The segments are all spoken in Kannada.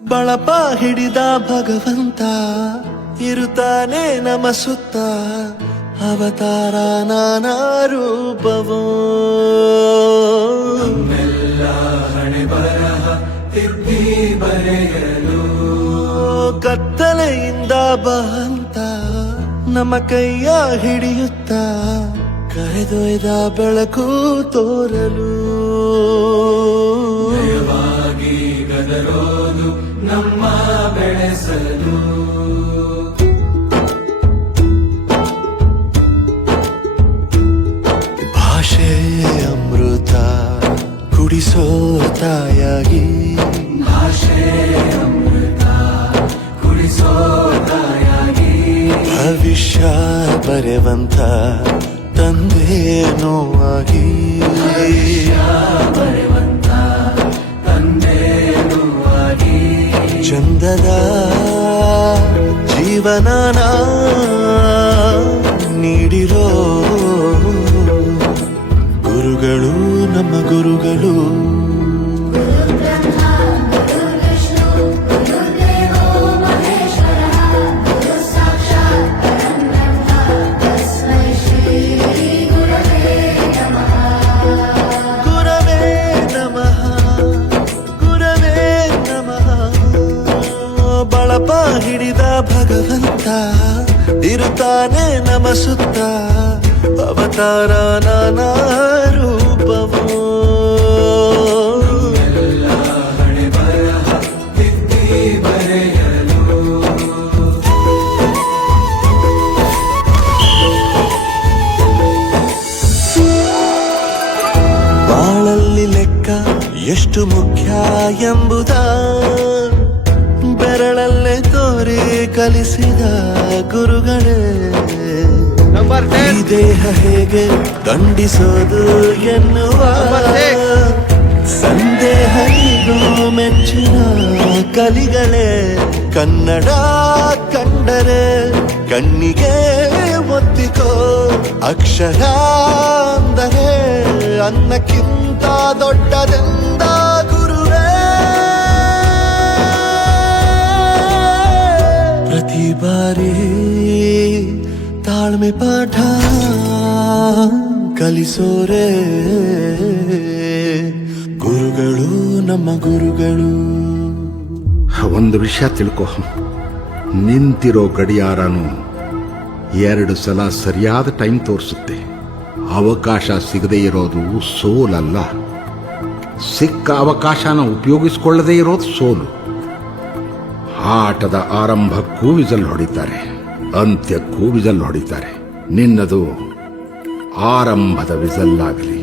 ಬಳಪ ಹಿಡಿದ ಭಗವಂತ ಇರುತ್ತಾನೆ ನಮ ಸುತ್ತ ಅವತಾರ ನಾನಾ ರೂಪವೋ ನಮ್ಮೆಲ್ಲ ಹಣೆ ಬರಹ ತಿದ್ದಿ ಬರೆಯಲು ಕತ್ತಲೆಯಿಂದ ಬಂತ ನಮ್ಮ ಕೈಯ ಹಿಡಿಯುತ್ತ ಕರೆದೊಯ್ದ ಬೆಳಕು ತೋರಲು ಭಯವಾಗಿ ಗದರೋದು ನಮ್ಮ ಬೆಳೆಸಲು ಭಾಷೆ ಅಮೃತ ಕುಡಿಸೋ ತಾಯಾಗಿ ಭಾಷೆ ಅಮೃತ ಕುಡಿಸೋ ತಾಯಾಗಿ ಭವಿಷ್ಯ ಬರೆವಂತ ತಂದೇನೋ ಆಗಿ ಬರೆವಂತ ತಂದೇನೂ ಆಗಿ ಚಂದದ ಜೀವನನ ನೀಡಿರೋ ಗುರುಗಳು ನಮ್ಮ ಗುರುಗಳು ಗುರವೇ ನಮಃ ಗುರವೇ ನಮಃ ಬಳಪ ಹಿಡಿದ ಭಗವಂತ ಇರುತ್ತಾನೆ ನಮ ಸುತ್ತ ಅವತಾರ ನಾನಾ ರೂಪವೋ ಎಲ್ಲ ಹಣೆ ಬರಹ ತಿದ್ದಿ ಬರೆಯಲು ಬಾಳಲ್ಲಿ ಲೆಕ್ಕ ಎಷ್ಟು ಮುಖ್ಯ ಎಂಬುದ ಬೆರಳಲ್ಲೇ ತೋರಿ ಕಲಿಸಿದ ಗುರುಗಳೇ ಈ ದೇಹ ಹೇಗೆ ದಂಡಿಸೋದು ಎನ್ನುವ ಸಂದೇಹನಿಗೂ ಮೆಚ್ಚಿನ ಕಲಿಗಳೇ ಕನ್ನಡ ಕಂಡರೆ ಕಣ್ಣಿಗೆ ಒತ್ತಿಕೋ ಅಕ್ಷರ ಅಂದರೆ ಅನ್ನಕ್ಕಿಂತ ದೊಡ್ಡದೆಂದ ಗುರುವೇ ಪ್ರತಿ ಬಾರಿ ತಾಳ್ಮೆ ಪಾಠ ಕಲಿಸೋರೆ ಗುರುಗಳು ನಮ್ಮ ಗುರುಗಳು ಒಂದು ವಿಷಯ ತಿಳ್ಕೊ, ನಿಂತಿರೋ ಗಡಿಯಾರನು 2 ಸಲ ಸರಿಯಾದ ಟೈಮ್ ತೋರಿಸುತ್ತೆ. ಅವಕಾಶ ಸಿಗದೇ ಇರೋದು ಸೋಲಲ್ಲ, ಸಿಕ್ಕ ಅವಕಾಶನ ಉಪಯೋಗಿಸಿಕೊಳ್ಳದೇ ಇರೋದು ಸೋಲು. ಆಟದ ಆರಂಭಕ್ಕೂ ವಿಸಲ್ ಹೊಡಿತಾರೆ, ಅಂತ್ಯಕ್ಕೂ ವಿಸಲ್ ಹೊಡಿತಾರೆ. ನಿನ್ನದು ಆರಂಭದ ವಿಸಲ್ ಆಗಲಿ.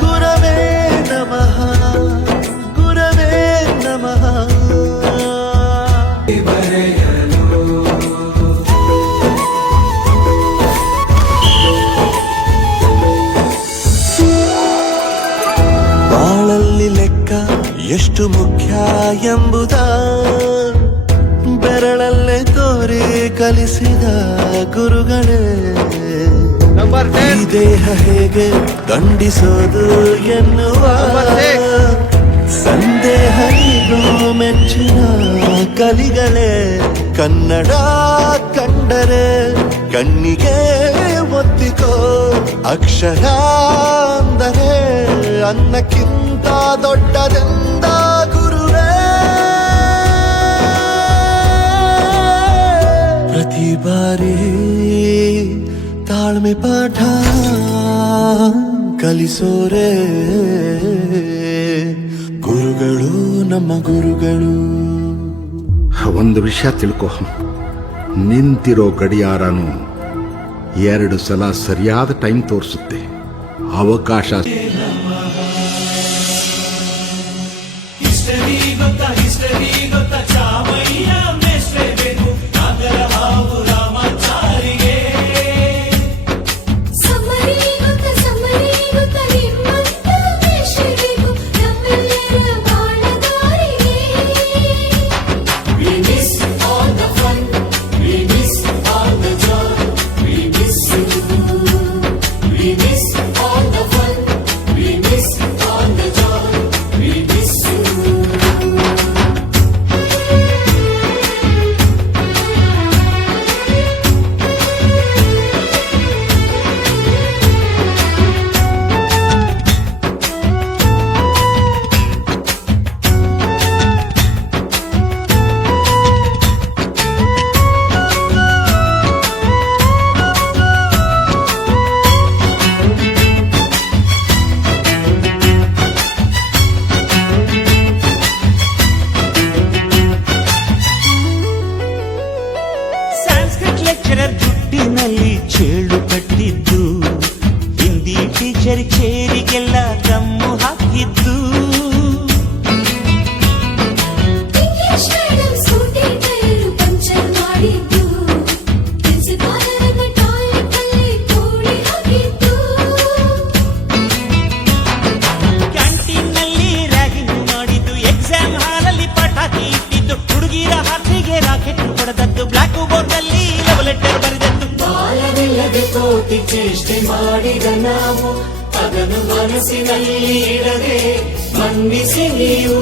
ಗುರವೇ ನಮಃ ಗುರವೇ ನಮಃ ಬರೆಯಲು ಬಾಳಲ್ಲಿ ಲೆಕ್ಕ ಎಷ್ಟು ಮುಖ್ಯ ಎಂಬುದ ಬೆರಳಲ್ಲೇ ತೋರಿ ಕಲಿಸಿದ ಗುರುಗಳೇ ಈ ದೇಹ ಹೇಗೆ ದಂಡಿಸೋದು ಎನ್ನುವ ಸಂದೇಹನಿಗೂ ಮೆಚ್ಚಿನ ಕಲಿಗಳೇ ಕನ್ನಡ ಕಂಡರೆ ಕಣ್ಣಿಗೆ ಒತ್ತಿಕೋ ಅಕ್ಷರ ಅಂದರೆ ಅನ್ನಕ್ಕಿಂತ ದೊಡ್ಡದೆಂದ ಗುರುವೇ ಪ್ರತಿ ಬಾರಿ ತಾಳ್ಮೆ ಪಾಠ ಕಲಿಸೋರೆ ಗುರುಗಳು ನಮ್ಮ ಗುರುಗಳು ಒಂದು ವಿಷಯ ತಿಳ್ಕೊ, ನಿಂತಿರೋ ಗಡಿಯಾರನು 2 ಸಲ ಸರಿಯಾದ ಟೈಮ್ ತೋರಿಸುತ್ತೆ. ಅವಕಾಶ ಹಿಸ್ಟರಿ ಗೊತ್ತಾ ಚಾಮಯ್ಯ ಮೇಷ್ಟ್ರೆ ಬೇಕು ನಾಗರ ಹಾವು ರಾಮಾಚಾರಿಗೆ ಸಮರಿ ಗೊತ್ತ ನಿಮ್ಮಂತ ವೇಷಬೇಕು ನಮ್ಮೆಲ್ಲರ ಬಾಳಗಾರಿಗೆ. We miss all the fun lecturer ಜುಟ್ಟಿನಲ್ಲಿ ಚೇಳು ಕಟ್ಟಿದ್ದು, ಹಿಂದಿ ಟೀಚರ್ ಚೇರಿಗೆಲ್ಲ ಗಮ್ಮು ಹಾಕಿದ್ದು. English madam scooty tyre puncture ಮಾಡಿದ್ದು, ಪ್ರಿನ್ಸಿಪಾಲರನ್ನ ಟಾಯ್ಲೆಟ್ ಅಲ್ಲಿ ಕೋಳಿ ಹಾಕಿದ್ದು. ಕ್ಯಾಂಟೀನ್ನಲ್ಲಿ ರ್ಯಾಗಿಂಗ್ ಮಾಡಿದ್ದು, ಎಕ್ಸಾಮ್ ಹಾಲಲ್ಲಿ ಪಟಾಕಿ ಇಟ್ಟಿದ್ದು, ಹುಡುಗಿರ ಹಾಸಿಗೆ ರಾಕೆಟ್ ಹೊಡೆದದ್ದು, ಬ್ಲಾಕ್ ಬೋರ್ಡ್ ಅಲ್ಲಿ ಲವ್ ಲೆಟರ್ ಬರೆದದ್ದು. ಬಾಲವಿಲ್ಲದೆ ಕೋಟಿ ಚೇಷ್ಟೆ ಮಾಡಿದ ನಾವು ಅದನ್ನು ಮನಸ್ಸಿನಲ್ಲಿ ಇಡದೆ ಮನ್ನಿಸಿ ನೀವು